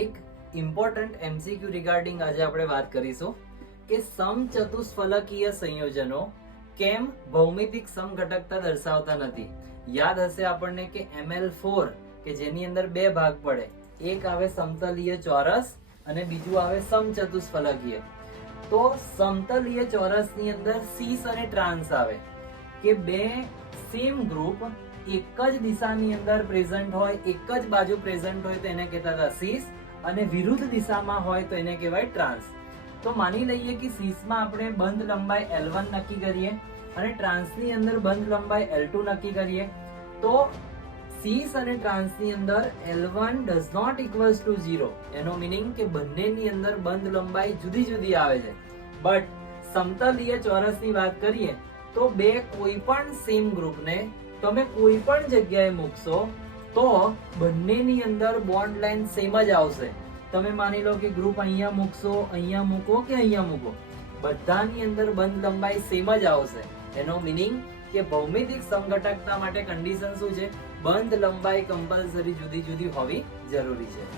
એક important MCQ regarding આજે આપણે વાત કરીશું કે સમચતુષ્ફલકીય સંયોજનો કેમ ભૌમિતિક સમઘટકતા દર્શાવતા નથી. યાદ હશે આપણને કે ML4 કે જેની અંદર બે ભાગ પડે, એક આવે સમતલીય ચોરસ અને બીજું આવે સમચતુષ્ફલકીય. તો સમતલીય ચોરસની અંદર સીસ અને ટ્રાન્સ આવે કે બે સેમ ગ્રુપ એક જ દિશાની અંદર પ્રેઝન્ટ હોય, એક જ બાજુ પ્રેઝન્ટ હોય તો એને કહેતા હતા સીસ, અને વિરુદ્ધ દિશામાં હોય તો એને કહેવાય ટ્રાન્સ. તો માની લઈએ કે સીસમાં આપણે બંધ લંબાઈ L1 નક્કી કરીએ અને ટ્રાન્સની અંદર બંધ લંબાઈ L2 નક્કી કરીએ. તો સીસ અને ટ્રાન્સની અંદર L1 does not equals to 0. એનો મીનિંગ કે બંનેની અંદર બંધ લંબાઈ જુદી જુદી આવે છે. બટ સમતલીય ચોરસની વાત કરીએ તો બે કોઈ પણ સેમ ગ્રુપને તમે કોઈ પણ જગ્યાએ મૂકશો તો બંનેની અંદર બોન્ડ લાઈન સેમ જ આવશે. તમે માની લો કે ગ્રુપ અહીંયા મૂકશો, અહીંયા મૂકો કે અહીંયા મૂકો, બધાની અંદર બંધ લંબાઈ સેમ જ આવશે. એનો મીનિંગ કે ભૌમિતિક સમઘટકતા માટે કન્ડિશન શું છે? બંધ લંબાઈ કમ્પલસરી જુદી જુદી હોવી જરૂરી છે.